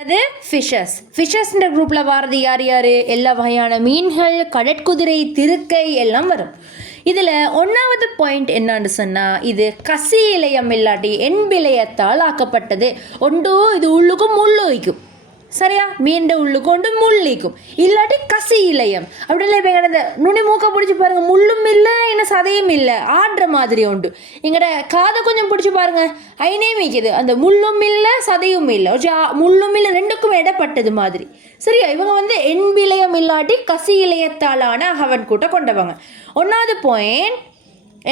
அது ஃபிஷஸ். ஃபிஷஸ்ன்ற குரூப்பில் வர்றது யார் யார்? எல்லா வகையான மீன்கள், கடற்குதிரை, திருக்கை எல்லாம் வரும். இதில் ஒன்றாவது பாயிண்ட் என்னன்னு சொன்னால், இது கசி இலையம் இல்லாட்டி என்பிலையத்தால் ஆக்கப்பட்டது. ஒன்று இது உள்ளுக்கும் முள்ளு வைக்கும், சரியா? மீண்ட உள்ளுக்கு கொண்டு முள்ளிக்கும், இல்லாட்டி கசி இலையம். அப்படி இல்லை இப்போ எங்கட நுனி மூக்க பிடிச்சி பாருங்கள், முள்ளும் இல்லை என்ன சதையும் இல்லை, ஆடுற மாதிரி உண்டு. எங்கட காதை கொஞ்சம் பிடிச்சி பாருங்கள், ஐனே மிக்குது, அந்த முள்ளும் இல்லை சதையும் இல்லை, முள்ளும் இல்லை, ரெண்டுக்கும் இடப்பட்டது மாதிரி, சரியா? இவங்க என்பிலையம் இல்லாட்டி கசி இலையத்தாலான அகவன் கூட்ட கொண்டவங்க. ஒன்றாவது பாயிண்ட்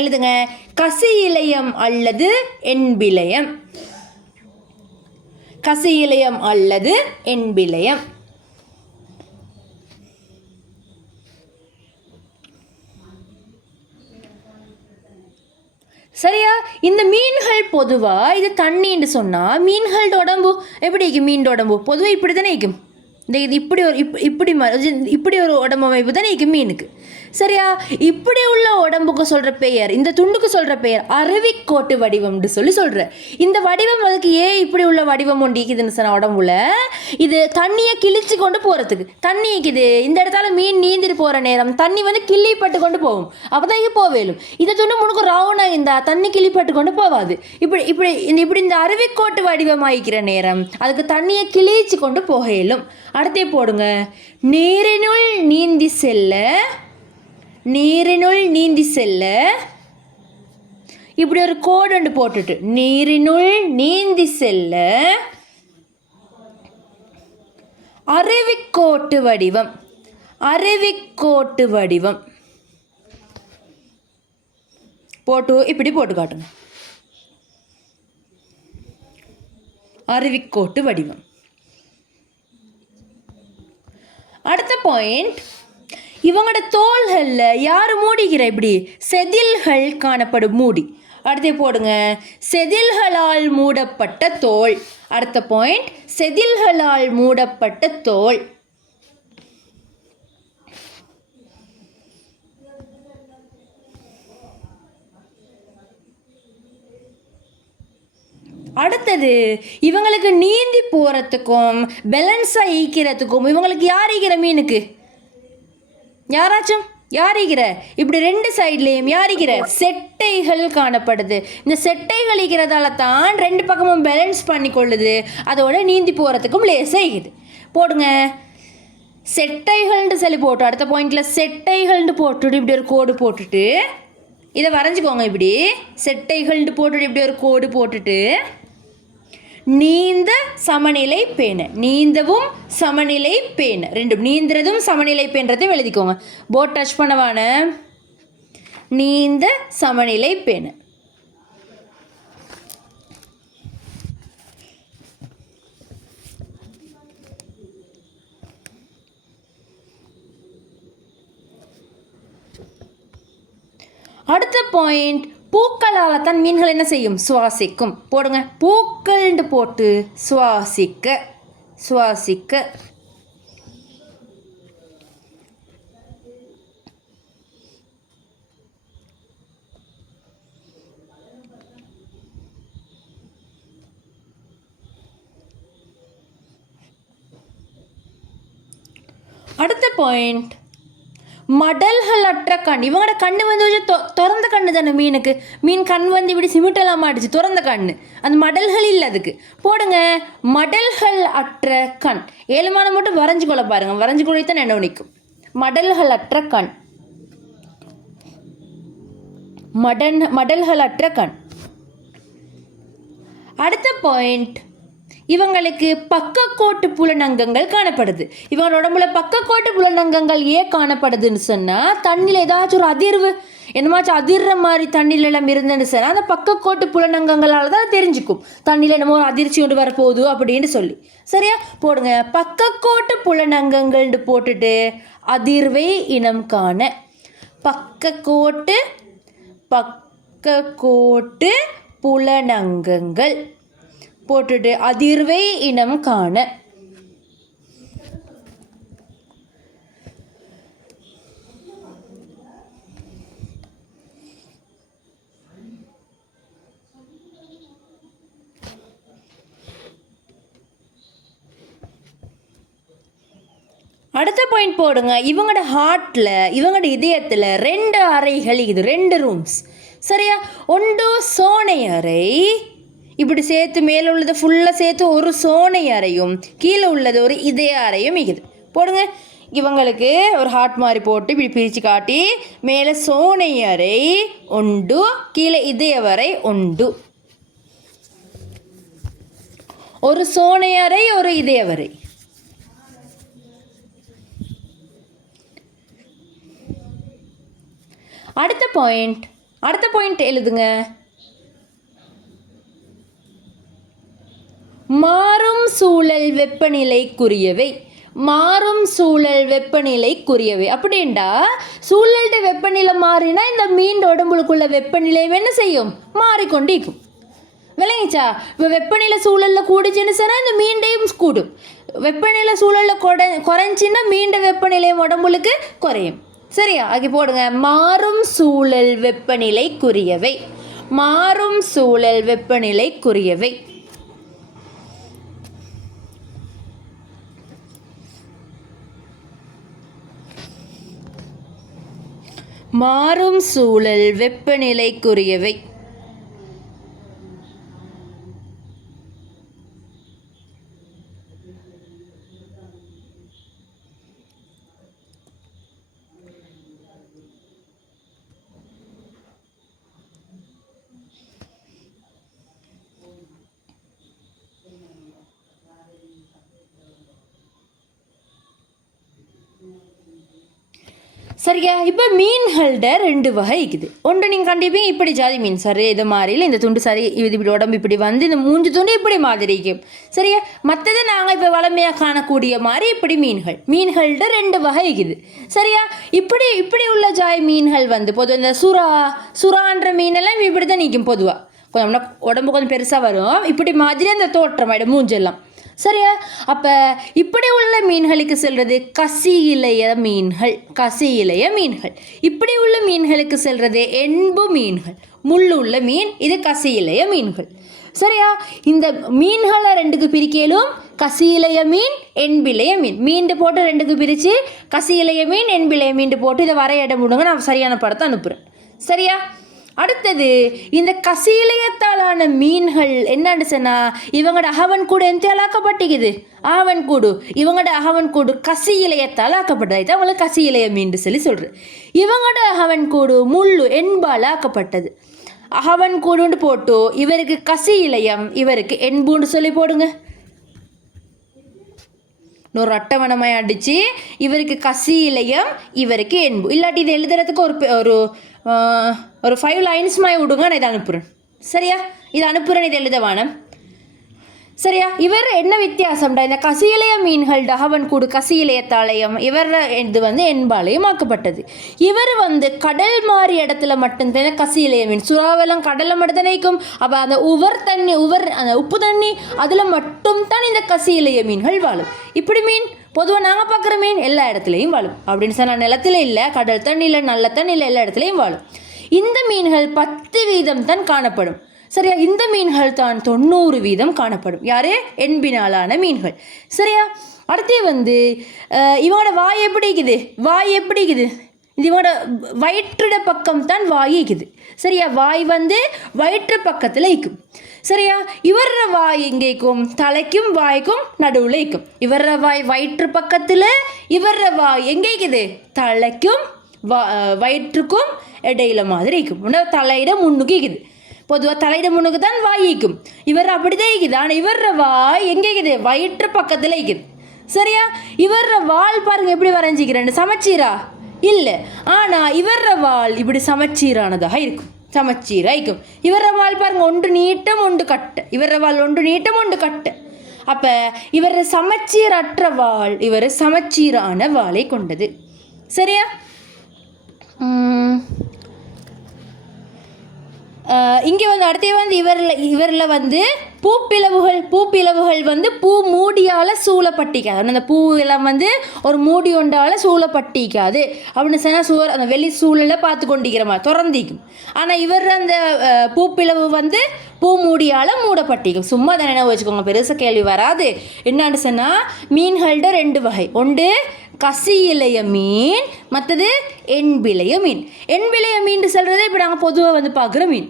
எழுதுங்க, கசி இலையம் அல்லது என்பிலையம். கசி இலையம் அல்லது என்பிலையம். சரியா? இந்த மீன்கள் பொதுவாக இது தண்ணின்னு சொன்னால் மீன்களோட உடம்பு எப்படி இருக்கும்? மீனோட உடம்பு பொதுவாக இப்படி தானே இருக்கும். இது இப்படி ஒரு இப்படி ஒரு உடம்பமைப்பு தானே இருக்கும் மீனுக்கு, சரியா? இப்படி உள்ள உடம்புக்கு சொல்கிற பெயர், இந்த துண்டுக்கு சொல்கிற பெயர் அருவிக்கோட்டு வடிவம்னு சொல்கிற. இந்த வடிவம் அதுக்கு ஏன் இப்படி உள்ள வடிவம் ஒண்டிக்குதுன்னு சொன்ன உடம்புல இது தண்ணியை கிழிச்சு கொண்டு போகிறதுக்கு. தண்ணி இருக்குது இந்த இடத்துல மீன் நீந்திட்டு போகிற நேரம் தண்ணி கிள்ளிப்பட்டு கொண்டு போகும், அப்போ தான் இங்கே போவேலும். இதை துண்டு முனுக்கு ரவுண்டாக இருந்தால் தண்ணி கிள்ளிப்பட்டு கொண்டு போகாது. இப்படி இந்த அருவிக்கோட்டு வடிவம் ஆகிக்கிற நேரம் அதுக்கு தண்ணியை கிழிச்சு கொண்டு போகலும். அடுத்தே போடுங்க, நீரினுள் நீந்தி செல்ல. நீரினுள் நீந்தி செல்ல இப்படி ஒரு கோடு போட்டுட்டு, நீரினுள் நீந்தி செல்ல அருவிக்கோட்டு வடிவம். அருவிக்கோட்டு வடிவம் போட்டு இப்படி போட்டு காட்டுங்க, அருவிக்கோட்டு வடிவம். அடுத்த பாயிண்ட், இவங்களோட தோள்களில் யார் மூடிக்கிற இப்படி செதில்கள் காணப்படும் மூடி. அடுத்து போடுங்க, செதில்களால் மூடப்பட்ட தோல். அடுத்த பாயிண்ட், செதில்களால் மூடப்பட்ட தோல். அடுத்தது, இவங்களுக்கு நீந்தி போகிறதுக்கும் பேலன்ஸாக ஈக்கிறதுக்கும் இவங்களுக்கு யார் ஈக்கிற மீனுக்கு? யாராச்சும் யார் ஈக்கிற? இப்படி ரெண்டு சைட்லேயும் யார் ஈக்கிற? செட்டைகள் காணப்படுது. இந்த செட்டைகள் ஈக்கிறதால தான் ரெண்டு பக்கமும் பேலன்ஸ் பண்ணி கொள்ளுது, அதோட நீந்தி போகிறதுக்கும் லேசாக ஈக்குது. போடுங்க, செட்டைகள்னு சொல்லி போட்டு அடுத்த பாயிண்டில் செட்டைகள்னு போட்டுட்டு இப்படி ஒரு கோடு போட்டுட்டு இதை வரைஞ்சிக்கோங்க. இப்படி செட்டைகள்னு போட்டுட்டு இப்படி ஒரு கோடு போட்டுட்டு நீந்த சமநிலை பேண. நீந்தவும் சமநிலை பேண, ரெண்டும் நீந்துறதும் சமநிலை பேணுறதையும் எழுதிக்கோங்க. போட் டச் பண்ணவான, நீந்த சமநிலை பேண. அடுத்த பாயிண்ட், பூக்களால் தான் மீன்கள் என்ன செய்யும்? சுவாசிக்கும். போடுங்க, பூக்கள்ண்டு போட்டு சுவாசிக்க. சுவாசிக்க. அடுத்த பாயிண்ட், மடல்களற்ற கண். இவங்களோட கண்ணு திறந்த கண்ணு தானே மீனுக்கு. மீன் கண் இப்படி சிமிட்டெல்லாம் மாட்டுச்சு, திறந்த கண்ணு, அந்த மடல்கள் இல்லை அதுக்கு. போடுங்க, மடல்கள் அற்ற கண். ஏழுமான மட்டும் வரைஞ்சு கொள்ள பாருங்க, வரைஞ்சு கொள்ளத்தான் என்ன நிற்கும். மடல்கள் அற்ற கண். மடல்கள் அற்ற கண். அடுத்த பாயிண்ட், இவங்களுக்கு பக்கக்கோட்டு புலனங்கங்கள் காணப்படுது. இவங்களோட உடம்புல பக்கக்கோட்டு புலனங்கங்கள் ஏன் காணப்படுதுன்னு சொன்னால், தண்ணியில் ஏதாச்சும் ஒரு அதிர்வு என்னமாச்சும் அதிர்ற மாதிரி தண்ணியில் எல்லாம் இருந்துன்னு சொன்னால் அந்த பக்கக்கோட்டு புலனங்கங்களால் தான் தெரிஞ்சுக்கும் தண்ணியில் என்னமோ ஒரு அதிர்ச்சி கொண்டு வரப்போகுது அப்படின்னு சொல்லி. சரியா? போடுங்க, பக்கக்கோட்டு புலனங்கங்கள்னு போட்டுட்டு அதிர்வை இனம் காண. பக்கக்கோட்டு புலனங்கங்கள் போட்டுட்டு அதிர்வை இனம் காண. அடுத்த பாயிண்ட் போடுங்க. இவங்களோட ஹார்ட்டில் இவங்களோட இதயத்தில் 2 அறைகள் இது, 2 ரூம்ஸ். சரியா? ஒன்று சோனை அறை, இப்படி சேர்த்து மேலே உள்ளது ஃபுல்லாக சேர்த்து ஒரு சோனை அறையும் கீழே உள்ளது ஒரு இதய அறையும் இருக்குது. போடுங்க. இவங்களுக்கு ஒரு ஹார்ட் மாதிரி போட்டு இப்படி பிரித்து காட்டி மேலே சோனை அறை உண்டு, கீழே இதய வரை உண்டு. ஒரு சோனை அறை ஒரு இதய வரை. அடுத்த பாயிண்ட் எழுதுங்க. மாறும் சூழல் வெப்பநிலைக்குரியவை. மாறும் சூழல் வெப்பநிலைக்குரியவை அப்படின்டா சூழல்ட வெப்பநிலை மாறினா இந்த மீன் உடம்புக்குள்ள வெப்பநிலை என்ன செய்யும்? மாறிக்கொண்டு இருக்கும். விளங்கிச்சா? இப்போ வெப்பநிலை சூழலில் கூடிச்சுன்னு சொன்னால் இந்த மீண்டையும் கூடும். வெப்பநிலை சூழலில் குறைஞ்சின்னா மீண்ட வெப்பநிலை உடம்புக்கு குறையும். சரியா? ஆகி போடுங்க. மாறும் சூழல் வெப்பநிலைக்குரியவை. மாறும் சூழல் வெப்பநிலைக்குரியவை. மாறும் சூழல் வெப்பநிலைக்குரியவை. சரியா? இப்போ மீன்கள்ட 2 வகை இருக்குது. ஒன்று நீங்கள் கண்டிப்பாக இப்படி ஜாதி மீன் சரி இது மாதிரியில் இந்த துண்டு சரி இது இப்படி உடம்பு இப்படி வந்து இந்த 3 துண்டு இப்படி மாதிரி இருக்கும். சரியா? மற்றது நாங்கள் இப்போ வளமையாக காணக்கூடிய மாதிரி இப்படி மீன்கள்ட 2 வகை இருக்குது. சரியா? இப்படி உள்ள ஜாய் மீன்கள் வந்து பொதுவாக இந்த சுறான்ற மீனெல்லாம் இப்படி தான் நிற்கும். பொதுவாக கொஞ்சம் உடம்பு கொஞ்சம் பெருசாக வரும். இப்படி மாதிரி அந்த தோற்றமாயிடும் மூஞ்செல்லாம். சரியா? அப்போ இப்படி உள்ள மீன்களுக்கு செல்வது கசி இலைய மீன்கள். கசி இலைய மீன்கள். இப்படி உள்ள மீன்களுக்கு செல்வது என்பு மீன்கள். முள் உள்ள மீன் இது கசி இலைய மீன்கள். சரியா? இந்த மீன்களை 2க்கு பிரிக்கலும் கசி இலைய மீன் என்பிலைய மீன். மீண்டு போட்டு 2க்கு பிரித்து கசி இலைய மீன் என்பிலைய மீண்டு போட்டு இதை வரையிட முடுங்க. நான் சரியான படத்தை அனுப்புகிறேன். சரியா? அடுத்தது இந்த கசீலையத்தாலான மீன்கள் என்னன்னு சொன்னால் இவங்களோட அகவன் கூடு எந்தால் ஆக்கப்பட்டிக்குது? அகவன் கூடு. இவங்களோட அகவன் கூடு கசி இலையத்தால் ஆக்கப்பட்டது. தான் அவங்களுக்கு கசி இலைய மீன் சொல்லி சொல்கிறேன். இவங்களோட அகவன் கூடு முள்ளு என்பால் ஆக்கப்பட்டது. அகவன் கூடுன்னு போட்டு இவருக்கு கசி இலையம் இவருக்கு என்புன்னு சொல்லி போடுங்க. இன்னொரு அட்டவணமாக அடித்து இவருக்கு கசி இலையம் இவருக்கு என்பு. இல்லாட்டி இது எழுதுறதுக்கு ஒரு 5 லைன்ஸ் மாதிரி விடுங்க. நான் இதை அனுப்புகிறேன். சரியா? இதை அனுப்புகிறேன். இதை எழுத வேணும். சரியா? இவர் என்ன வித்தியாசம்டா? இந்த கசியிலைய மீன்கள் டகவன் கூடு கசியிலையத்தாலயம் இவர் இது வந்து என்பாலையும் ஆக்கப்பட்டது. இவர் வந்து கடல் மாறி இடத்துல மட்டும்தான் கசியிலைய மீன். சுறாவெல்லாம் கடலில் மட்டும்தான் நிற்கும். அப்போ அந்த அந்த உப்பு தண்ணி அதில் மட்டும்தான் இந்த கசியிலைய மீன்கள் வாழும். இப்படி மீன் பொதுவாக நாங்கள் பார்க்குற மீன் எல்லா இடத்துலையும் வாழும். அப்படின்னு சொன்னால் நிலத்தில் இல்லை, கடல் தண்ணியில், நல்ல தண்ணியில் எல்லா இடத்துலையும் வாழும். இந்த மீன்கள் 10% தான் காணப்படும். சரியா? இந்த மீன்கள் தான் 90% காணப்படும். யாரு? என்பினாலான மீன்கள். சரியா? அடுத்து வந்து இவங்களோட வாய் எப்படி இருக்குது? இது இவங்களோட வயிற்றுட பக்கம் தான் வாய் இருக்குது. சரியா? வாய் வந்து வயிற்று பக்கத்தில் இருக்கும். சரியா? இவர வாய் எங்கேக்கும்? தலைக்கும் வாய்க்கும் நடுவில் இருக்கும். இவர வாய் வயிற்று பக்கத்தில், இவர வாய் எங்கே இருக்குது? தலைக்கும் வயிற்றுக்கும் இடையில மாதிரி இருக்கும். தலையிட முன்னுக்கு இருக்குது. பொதுவாக தலையிட முன்னுக்கு தான் வாய் இருக்கும். இவர் அப்படிதான் இருக்குது. ஆனால் இவர வாய் எங்கே இருக்குது? வயிற்று பக்கத்தில் இருக்குது. சரியா? இவர வால் பாருங்க எப்படி வரைஞ்சிக்கிறேன். சமச்சீரா இல்லை, ஆனால் இவர வால் இப்படி சமச்சீரானதாக இருக்கும். சமச்சீராய்க்கும். இவர வால் பாருங்க ஒன்று நீட்டம் ஒன்று கட்டை. இவர வால் ஒன்று நீட்டம் ஒன்று கட்டை. அப்போ இவர் சமச்சீரற்ற வால், இவர் சமச்சீரான வாளை கொண்டது. சரியா? இங்கே வந்து அடுத்தே வந்து இவரில் வந்து பூப்பிளவுகள் வந்து பூ மூடியால் சூழப்பட்டிக்காது. அந்த பூவெல்லாம் வந்து ஒரு மூடி ஒன்றால் சூழப்பட்டிக்காது அப்படின்னு சொன்னால் அந்த வெளி சூழலை பார்த்து கொண்டிருக்கிற மாதிரி திறந்திக்கும். ஆனால் இவர் அந்த பூப்பிளவு வந்து பூ மூடியால் மூடப்பட்டிக்கும். சும்மா தானே வச்சுக்கோங்க, பெருசாக கேள்வி வராது. என்னான்னு சொன்னால் மீன்கள்ட 2 வகை. ஒன்று கசியிலைய மீன், மற்றது என்பிலைய மீன். என்பிலைய மீன் சொல்கிறத இப்போ நாங்கள் பொதுவாக பார்க்குற மீன்.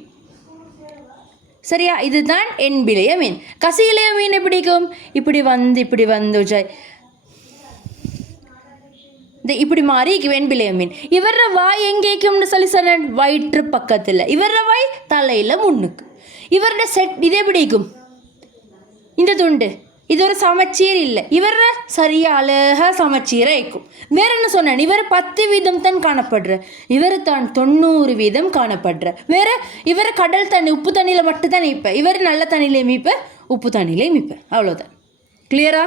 சரியா, இதுதான் என்பிலைய மீன். கசியிலைய மீன் எப்படிக்கும்? இப்படி வந்து ஜாய் இந்த இப்படி மாறி வெண்பிலைய மீன். இவர வாய் எங்கேக்கும்னு சொல்லி சொன்ன வயிற்று பக்கத்தில், இவர வாய் தலையில் முன்னுக்கு. இவரோட செட் இதே பிடிக்கும் இந்த துண்டு. இது ஒரு சமச்சீர் இல்லை. இவர சரியா அழகாக சமச்சீராக இருக்கும். வேற என்ன சொன்னேன்? இவர் 10% தான் காணப்படுற, இவர் தான் 90% காணப்படுற. வேற இவர் கடல் தண்ணி உப்பு தண்ணியில் மட்டும்தான் மீப்ப, இவர் நல்ல தண்ணியிலே மீப்ப, உப்பு தண்ணியிலே மீப்ப. அவ்வளோதான். கிளியரா?